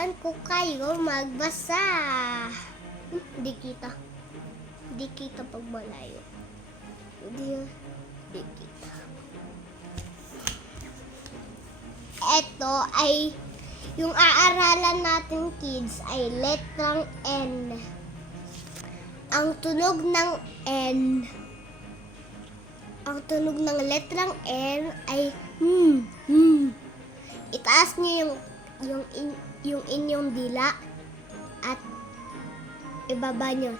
Turuan ko kayo magbasa. Di kita. Di kita pag malayo. Di kita. Ito ay yung aaralan natin, kids, ay letrang N. Ang tunog ng N, ang tunog ng letrang N ay Itaas niyo yung inyong dila at ibaba niyo.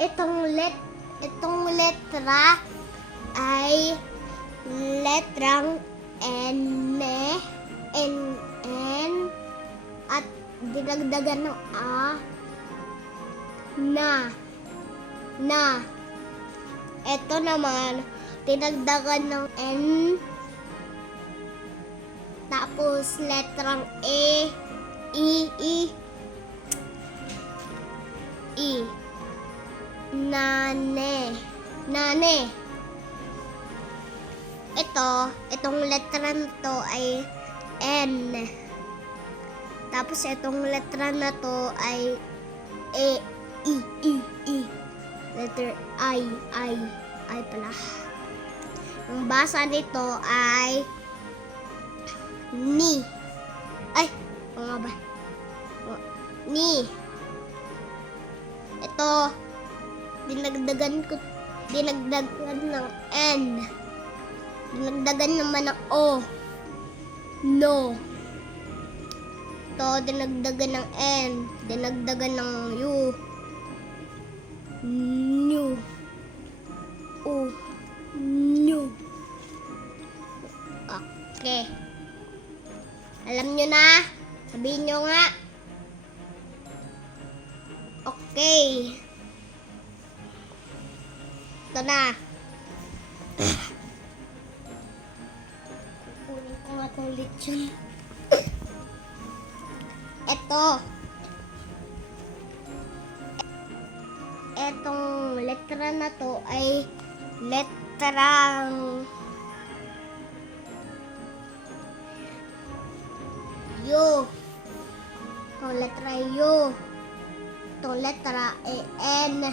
Itong letra ay letrang N at dinagdagan ng A na. Ito naman dinagdagan ng N tapos letrang E nane. Itong letra na to ay N. Tapos itong letra na to ay E. Letter I pala. Ang basa nito ay ni. Ay, nga ba? Ni. Ito, dinagdagan ng N. Dinagdagan naman ng O. No. Ito, dinagdagan ng N. Dinagdagan ng U. New. O. New. Okay. Alam nyo na? Sabihin nyo nga. Okay. Ito na. Kukunin ko nga itong lechon. Etong letra na to ay letrang U. Itong letra U. Itong letra ay N.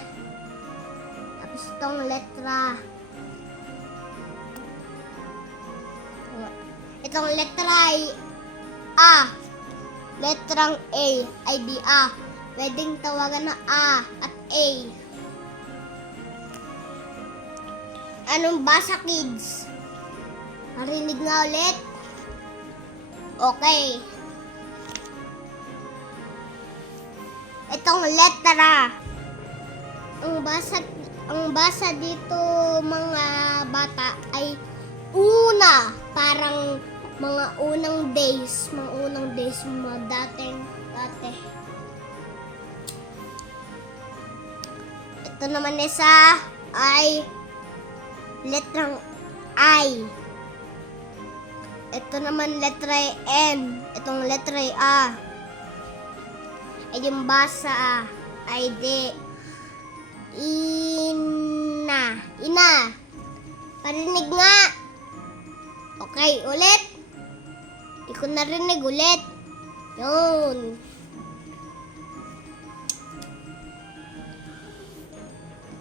Tapos itong letra. Itong letra ay A. Letrang A ay di A. Pwedeng tawagan na A at A. Anong basa, kids? Marinig nga ulit? Okay. Itong letra. Ang basa dito, mga bata, ay una. Parang mga unang days. Mga dati. Ito naman isa ay letrang I. Ito naman letra N. Itong letra A. Ay yung basa ay D. Ina. Parinig nga. Okay, ulit. Di ko narinig ulit. Yun.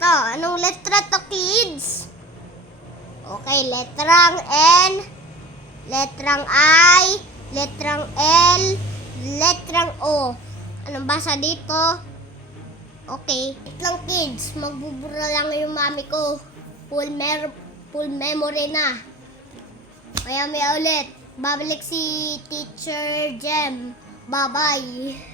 Ito, anong letra to, kids? Okay, letrang N, letrang I, letrang L, letrang O. Anong basa dito? Okay. Ito lang, kids. Magbubura lang yung mami ko. Full memory na. Kaya may ulit. Babalik si Teacher Jem. Bye-bye.